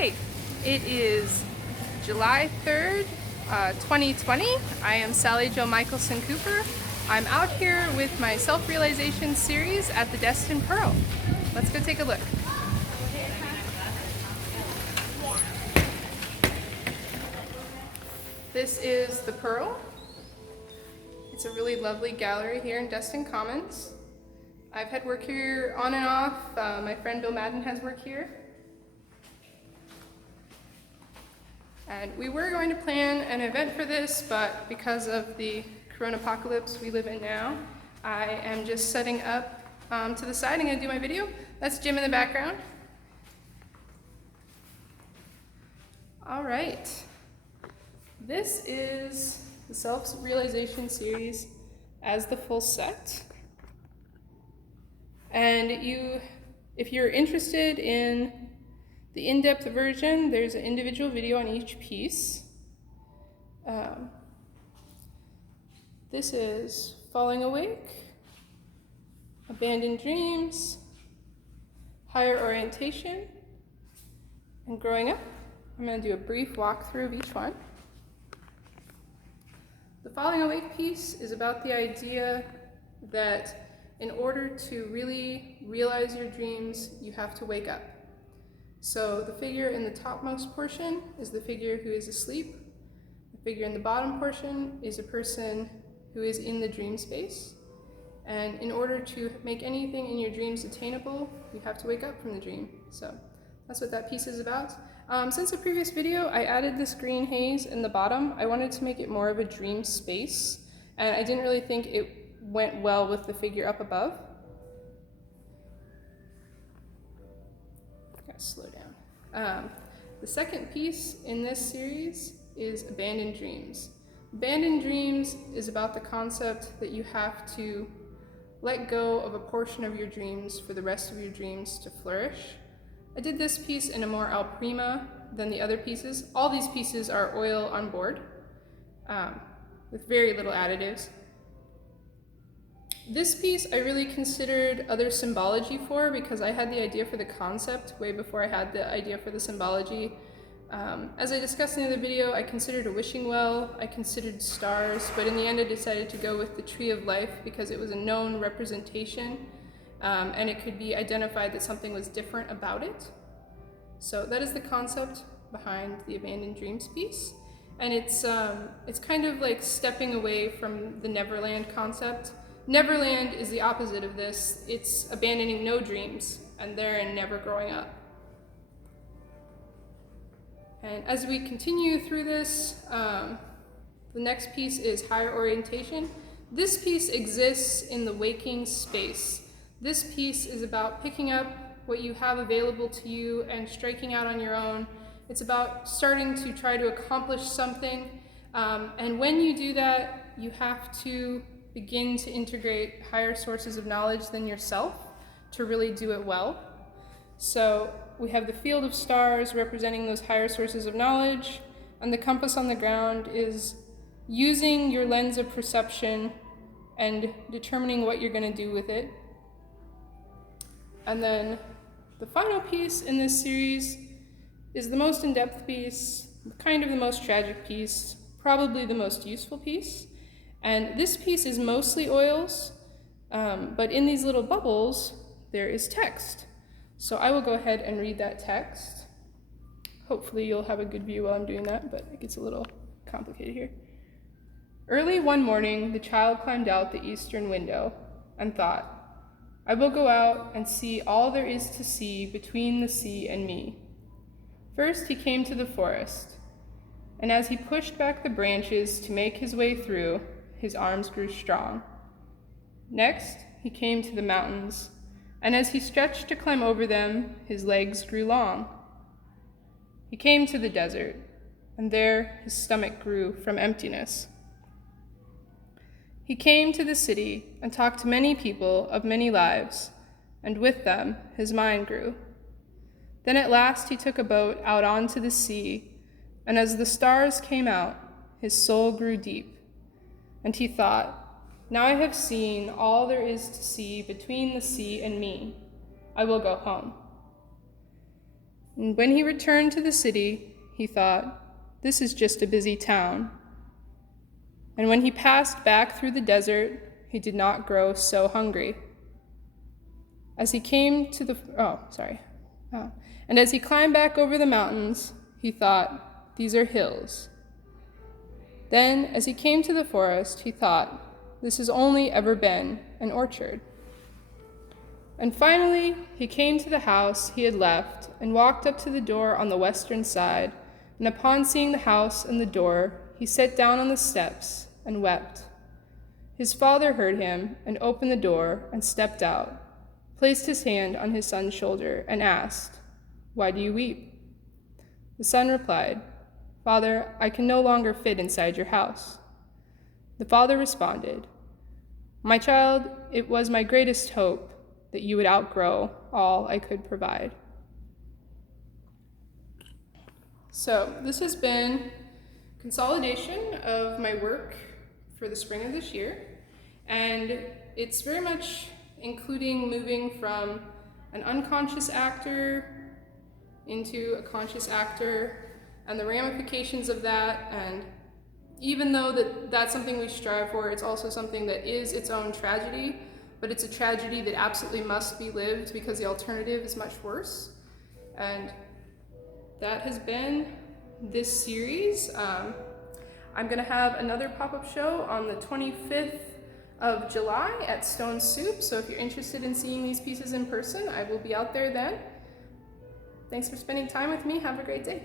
Hi, it is July 3rd, 2020. I am SallyJoMCooper. I'm out here with my self-realization series at the Destin Pearl. Let's go take a look. This is the Pearl. It's a really lovely gallery here in Destin Commons. I've had work here on and off. My friend Bill Madden has work here. And we were going to plan an event for this, but because of the corona apocalypse we live in now, I am just setting up to the side. I'm going to do my video. That's Jim in the background. All right. This is the self-realization series as the full set. And if you're interested in the in-depth version, there's an individual video on each piece. This is Falling Awake, Abandoned Dreams, Higher Orientation, and Growing Up. I'm going to do a brief walkthrough of each one. The Falling Awake piece is about the idea that in order to really realize your dreams, you have to wake up. So the figure in the topmost portion is the figure who is asleep. The figure in the bottom portion is a person who is in the dream space. And in order to make anything in your dreams attainable, you have to wake up from the dream. So that's what that piece is about. Since the previous video, I added this green haze in the bottom. I wanted to make it more of a dream space, and I didn't really think it went well with the figure up above. Slow down. The second piece in this series is Abandoned Dreams. Abandoned Dreams is about the concept that you have to let go of a portion of your dreams for the rest of your dreams to flourish. I did this piece in a more al prima than the other pieces. All these pieces are oil on board with very little additives. This piece I really considered other symbology for because I had the idea for the concept way before I had the idea for the symbology. As I discussed in the other video, I considered a wishing well, I considered stars, but in the end I decided to go with the tree of life because it was a known representation and it could be identified that something was different about it. So that is the concept behind the Abandoned Dreams piece. And it's kind of like stepping away from the Neverland concept. Neverland is the opposite of this. It's abandoning no dreams and therein never growing up. And as we continue through this, the next piece is Higher Orientation. This piece exists in the waking space. This piece is about picking up what you have available to you and striking out on your own. It's about starting to try to accomplish something. And when you do that, you have to begin to integrate higher sources of knowledge than yourself to really do it well. So we have the field of stars representing those higher sources of knowledge, and the compass on the ground is using your lens of perception and determining what you're going to do with it. And then the final piece in this series is the most in-depth piece, kind of the most tragic piece, probably the most useful piece. And this piece is mostly oils, but in these little bubbles, there is text. So I will go ahead and read that text. Hopefully you'll have a good view while I'm doing that, but it gets a little complicated here. Early one morning, the child climbed out the eastern window and thought, I will go out and see all there is to see between the sea and me. First he came to the forest, and as he pushed back the branches to make his way through, his arms grew strong. Next, he came to the mountains, and as he stretched to climb over them, his legs grew long. He came to the desert, and there his stomach grew from emptiness. He came to the city and talked to many people of many lives, and with them his mind grew. Then at last he took a boat out onto the sea, and as the stars came out, his soul grew deep. And he thought, now I have seen all there is to see between the sea and me. I will go home. And when he returned to the city, he thought, "This is just a busy town." And when he passed back through the desert, he did not grow so hungry. As he came to the, and as he climbed back over the mountains, he thought, "These are hills." Then, as he came to the forest, he thought, "This has only ever been an orchard." And finally, he came to the house he had left and walked up to the door on the western side, and upon seeing the house and the door, he sat down on the steps and wept. His father heard him and opened the door and stepped out, placed his hand on his son's shoulder, and asked, "Why do you weep?" The son replied, "Father, I can no longer fit inside your house." The father responded, "My child, it was my greatest hope that you would outgrow all I could provide." So this has been consolidation of my work for the spring of this year, and it's very much including moving from an unconscious actor into a conscious actor and the ramifications of that. And even though that's something we strive for, it's also something that is its own tragedy, but it's a tragedy that absolutely must be lived because the alternative is much worse. And that has been this series. I'm going to have another pop-up show on the 25th of July at Stone Soup, so if you're interested in seeing these pieces in person, I will be out there then. Thanks for spending time with me. Have a great day.